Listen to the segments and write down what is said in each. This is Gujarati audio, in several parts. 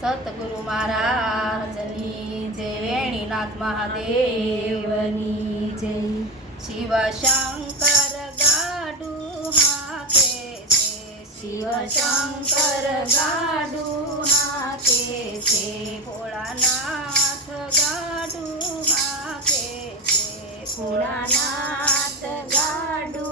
સતગુરુ મહારાજની જય, વેણીનાથ મહાદેવની જય। શિવ શંકર ગાડુ હાકે છે, શિવ શંકર ગાડુ હાકે છે, ભોળાનાથ ગાડુ હાકે છે, ભોળાનાથ ગાડુ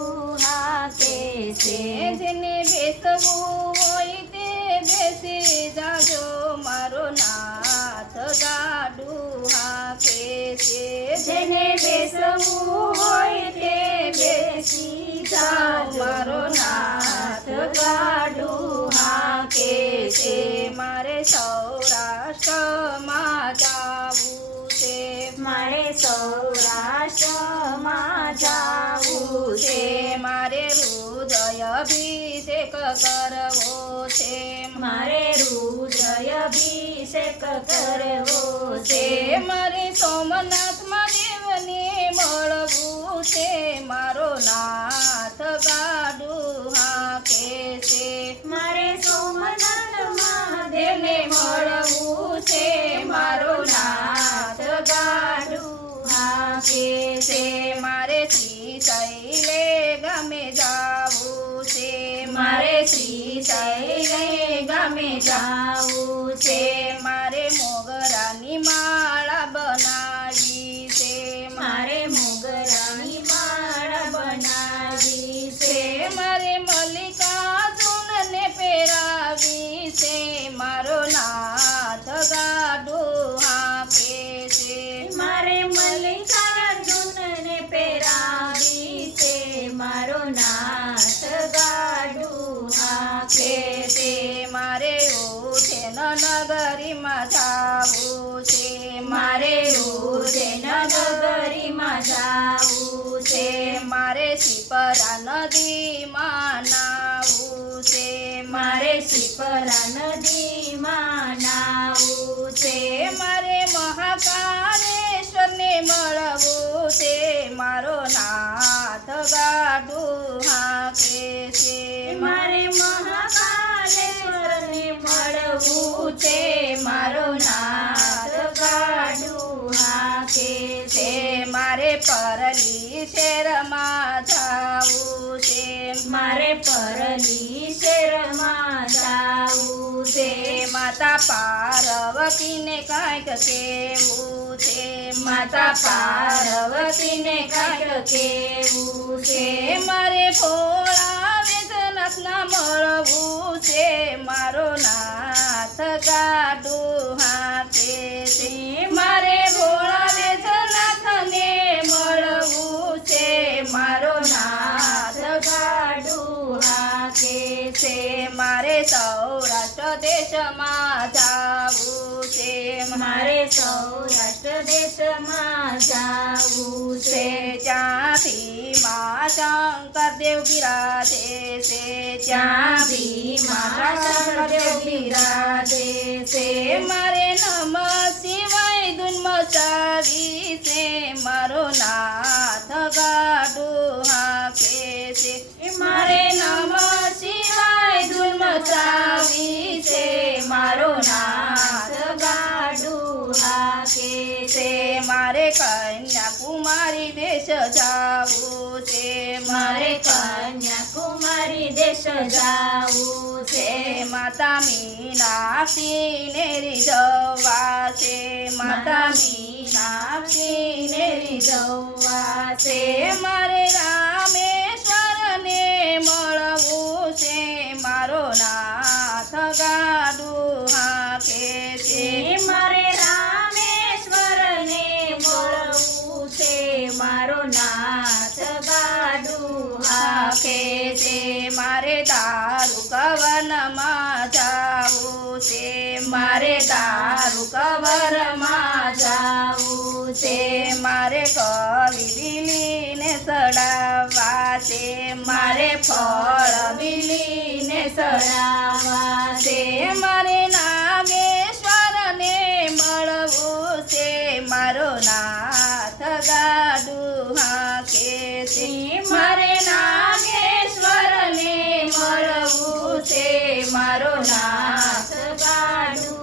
હાકે છે। જેને બેસવું હોય તે બેસી જાજો, મારો નાથ ગાડુ હાકે છે। જેને બેસવું હોય તે બેસી જાઓ, મારો નાથ ગાડુ હાકે છે। મારે સૌરાષ્ટ્રમાં જાવું છે, મારે સૌરાષ્ટ્રમાં જાવું છે, મારે રુદ્રાભિષેક કરવો છે, મારે રુદ્રાભિષેક કરવો છે, મારે સોમનાથ મહાદેવને મળવું છે, મારો નાથ ગાડુ હાકે છે, મારે સોમનાથ મહાદેવને મળવું છે, મારો નાથ ગાડુ હાકે છે। મારે શ્રીશૈલે ગામે જાવું છે, મારે શ્રીશૈલે ગામે જાવું છે, મારે મોગરાની માળા બનાવી છે, મારે મોગરાની માળા બનાવી છે, મારે મલ્લિકાર્જુનને પહેરાવી છે, મારો નાથ ગાડુ હાકે છે, મારે મલ્લિકાર્જુનને પહેરાવી છે, મારો નાથ ગાડુ હાકે છે। મારે ઉજ્જૈન નગરીમાં જાવું છે, મારે ઉજ્જૈન નગરીમાં જાવું છે, મારે શિપ્રા નદીમાં નાવું છે, મારે શિપ્રા નદીમાં નાવું છે, મારે મહાકાલેશ્વરને મળવું છે, મારો નાથ ગાડુ હાકે છે, મારે મહાકાલેશ્વરને મળવું છે, મારો નાથ ગાડુ હાકે છે। મારે પરલી શહેરમાં જાવું છે, મારે પરલી શહેરમાં જાવું છે, માતા પાર્વતીને કાંઈક કેવું છે, માતા પાર્વતીને કાંઈક કેવું છે, મારે ભોળા વેદનાથના મળવું છે, મારો નાથ ગાડુ હાકે છે, મારે ભોળા વેદનાથને મળવું છે, મારો નાથ ગાડુ હાકે છે। મારે સૌરાષ્ટ્ર દેશમાં જાવું છે, મારે સૌરાષ્ટ્ર દેશમાં જાવું છે, ત્યાંથી મા શંકરદેવ બિરાજે છે, ત્યાંથી મા શંકરદેવ બિરાજે છે, મારે નમઃ શિવાય ધૂન મચાવી છે, મારો નાથ ગાડુ હાકે છે, મારે નમઃ શિવાય ધૂન મચાવી છે, મારો નાથ ગાડુ હાકે છે। મારે કન્યાકુમારી દેશ જાવું છે, મારે કન્યાકુમારી દેશ જાવું છે, માતા મીનાક્ષીને રીઝવવા છે, માતા મીનાક્ષીને રીઝવવા છે, મારે રામેશ્વરને મળવું છે, મારો નાથ ગાડુ હાકે છે, મારે રામેશ્વરને મળવું છે, મારો નાથ ગાડુ હાકે છે। મારે દારૂકવનમાં જાવું છે, મારે દારૂકવનમાં જાવું છે, મારે કલી બીલીને ચડાવવા છે, મારે ફળ બીલીને ચડાવવા છે, મારે નાગેશ્વરને મળવું છે, મારો નાથ ગાડુ હાકે છે, મારે નાગેશ્વરને મળવું છે, મારો નાથ ગાડુ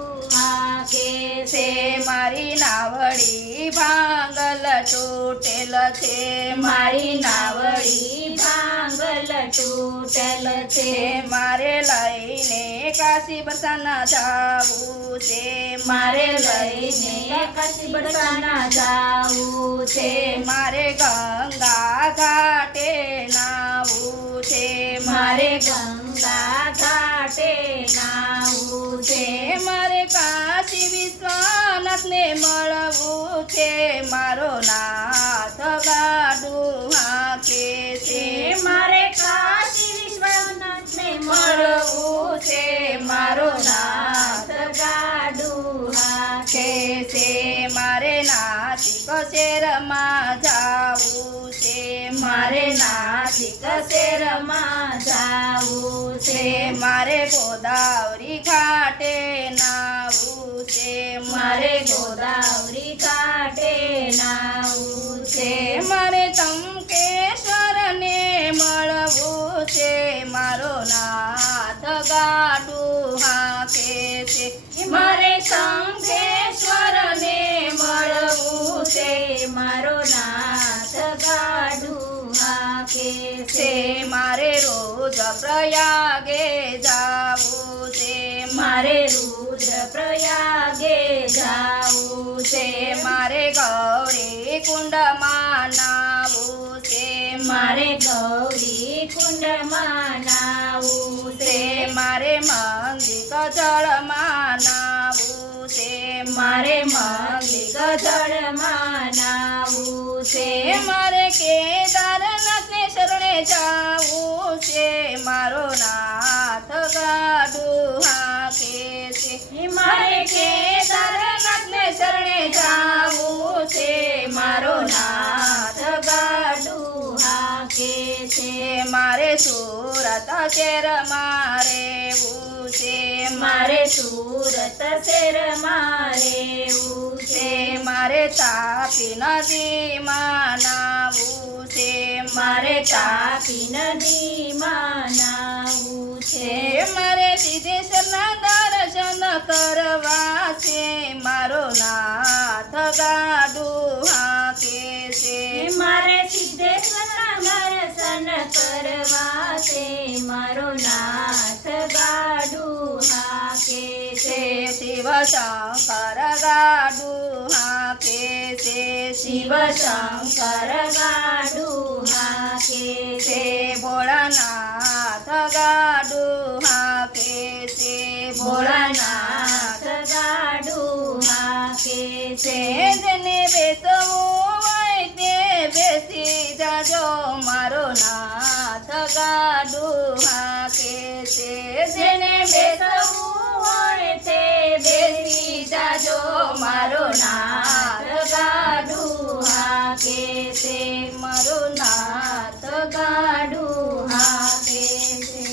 તૂટેલ છે મારી નાવડી ભાંગલ તૂટેલ છે મારે લઈને કાશી બરસાના જાવું છે મારે લઈને કાશી બરસાના જાવું છે મારે ગંગા ઘાટે નાવું છે મારે ગંગા ઘાટે નાવું છે મારે કાશી વિશ્વનાથને મળવું છે મારો નાથ ગાડું હાકે છે મારે કાશી વિશ્વનાથને મળવું છે મારો નાથ ગાડું હાકે છે મારે નાસિક શેરમાં જાવું છે મારે નાસિક શેરમાં જાવું છે મારે ગોદાવરી ઘાટે નાવું છે મારે ગોદાવરી ઘાટે નાવું છે મારે તમકેશ્વરને મળવું છે મારો નાથ ગાડું હાકે છે મારે શંખેશ્વરને મળવું છે મારો નાથ ગાડું હાકે છે મારે રોજ પ્રયાગે જાવું છે મારે રુદ્ર પ્રયાગે જાવું છે મારે ગૌરી કુંડમાં નાવું છે મારે ગૌરી કુંડમાં નાવું છે મારે મંગિક જળમાં નાવું છે મારે મંગિક જળમાં નાવું છે મારે કેદારનાથને શરણે જાવું છે મારો નાથ ગાડું હાકે છે મારે કેદારનાથને શરણે જાવું છે મારો નાથ ગાડું હાકે છે મારે સુરત શહેરમાં રહેવું છે મારે સુરત શહેરમાં રહેવું છે મારે તાપી નદીમાં નાવું છે મારે તાપી નદીમાં નાવું છે મારે સિદ્ધેશ્વરના દર્શન કરવા છે મારો નાથ ગાડું હાકે છે મારે સિદ્ધેશ્વરના દર્શન કરવા છે મારો નાથ ગાડું હાકે છે શિવ શંકર ગાડું હાકે છે શિવ શંકર ગાડું હાકે છે ભોળાનાથ ગાડું હાકે છે ભોળાનાથ ગાડું હાકે છે જેને બેસવું હોય તે બેસી જાજો મારો નાથ ગાડું હાકે છે જેને બેસવું હોય તે બેસી જાજો મારો નાથ ગાડું હાકે છે મારો નાથ ગાડું હાકે છે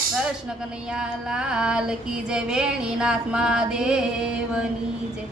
કૃષ્ણ કનૈયા લાલ કી જય વેણીનાથ મહાદેવની જય